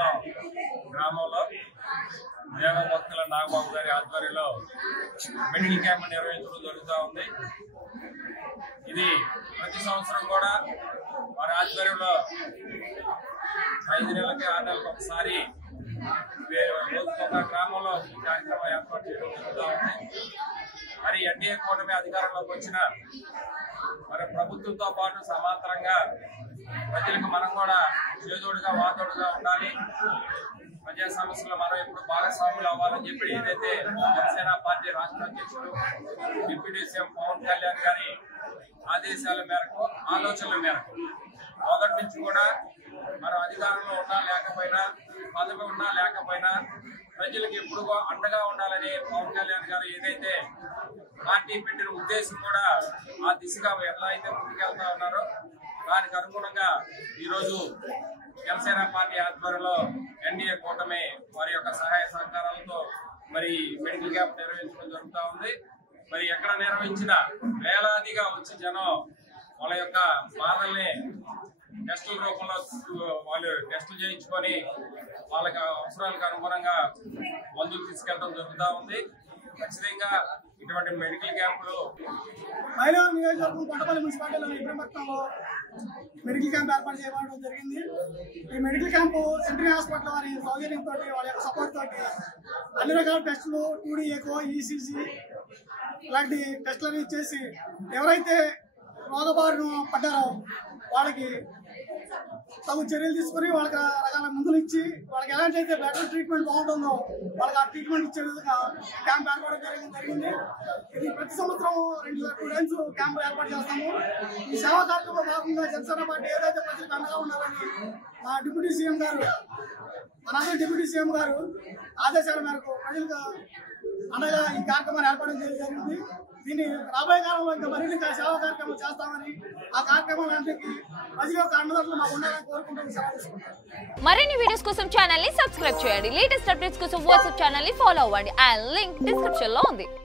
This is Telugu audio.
మండలం గ్రామంలో దేవభక్తుల నాగబాబు గారి ఆధ్వర్యంలో మెడికల్ క్యాంప్ నిర్వహించడం జరుగుతూ ఉంది. ఇది ప్రతి సంవత్సరం కూడా వారి ఆధ్వర్యంలో 5 నెలలకి 6 నెలలకు ఒకసారి రోజుకొక గ్రామంలో ఈ కార్యక్రమం ఏర్పాటు చేయడం జరుగుతూ ఉంది. మరి ఎన్డీఏ కూటమి అధికారంలోకి వచ్చిన మరి ప్రభుత్వంతో పాటు సమాంతరంగా ప్రజలకు మనం కూడా చేదోడుగా వాదోడుగా ఉండాలి, ప్రజా సమస్యలు మనం ఎప్పుడు భాగస్వాములు అవ్వాలని చెప్పి ఏదైతే జనసేన పార్టీ రాష్ట్ర అధ్యక్షుడు డిప్యూటీ సీఎం పవన్ కళ్యాణ్ గారి ఆదేశాల మేరకు ఆలోచనల మేరకు మొదటి నుంచి కూడా మనం అధికారంలో ఉన్నా లేకపోయినా పదవి ఉన్నా లేకపోయినా ప్రజలకు ఎప్పుడు అండగా ఉండాలని పవన్ కళ్యాణ్ గారు ఏదైతే పార్టీ పెట్టిన ఉద్దేశం కూడా ఆ దిశగా ఎలా అయితే ముందుకెళ్తా ఉన్నారో దానికి అనుగుణంగా ఈరోజు జనసేన పార్టీ ఆధ్వర్యంలో ఎన్డీఏ కూటమి వారి యొక్క సహాయ సహకారాలతో మరి మెడికల్ క్యాంప్ నిర్వహించడం జరుగుతూ ఉంది. మరి ఎక్కడ నిర్వహించిన వేలాదిగా వచ్చి జనం వాళ్ళ యొక్క బాధల్ని టెస్టుల రూపంలో వాళ్ళు టెస్టులు చేయించుకొని వాళ్ళకి అవసరాలకు అనుగుణంగా మందులు తీసుకెళ్ళడం జరుగుతూ ఉంది. ఖచ్చితంగా ఇటువంటి మెడికల్ క్యాంపులు మైలవరం నియోజకవర్గం కొండపల్లి మున్సిపాలిటీలో ఇబ్రహీంపట్నంలో మెడికల్ క్యాంప్ ఏర్పాటు చేయడం జరిగింది. ఈ మెడికల్ క్యాంపు సెంట్రల్ హాస్పిటల్ వారి సౌకర్యంతో వాళ్ళ యొక్క సపోర్ట్ తోటి అన్ని రకాల టెస్టులు 2D ఎకో ఈసీజీ ఇలాంటి టెస్టులను ఇచ్చేసి ఎవరైతే రోగబారిన పడ్డారో వాళ్ళకి తగు చర్యలు తీసుకుని వాళ్ళకి రకాల మందులు ఇచ్చి వాళ్ళకి ఎలాంటి అయితే బెటర్ ట్రీట్మెంట్ బాగుంటుందో వాళ్ళకి ఆ ట్రీట్మెంట్ ఇచ్చే విధంగా క్యాంప్ ఏర్పాటు జరిగింది. ఇది ప్రతి సంవత్సరం 2 టైమ్స్ క్యాంప్ ఏర్పాటు చేస్తాము. ఈ సేవా కార్యక్రమంలో భాగంగా జనసేన పార్టీ ఏదైతే ప్రజలకు అండగా ఉండాలని మా డిప్యూటీ సీఎం గారు ఆదేశాల మేరకు ప్రజలకు అండగా ఈ కార్యక్రమాన్ని ఏర్పాటు చేయడం జరిగింది. దీన్ని రాబోయే కాలంలో ఇంకా మరిన్ని సేవా కార్యక్రమాలు చేస్తామని ఆ కార్యక్రమాలన్నింటికి ప్రజల యొక్క అండదండలు మాకు ఉండాలని కోరుకుంటున్నాం. మరిన్ని వీడియోస్ కోసం ఛానల్ ని సబ్స్క్రైబ్ చేయండి. లేటెస్ట్ అప్డేట్స్ కోసం వాట్సాప్ ఛానల్ ని ఫాలో అవ్వండి. ఆ లింక్ డిస్క్రిప్షన్ లో ఉంది.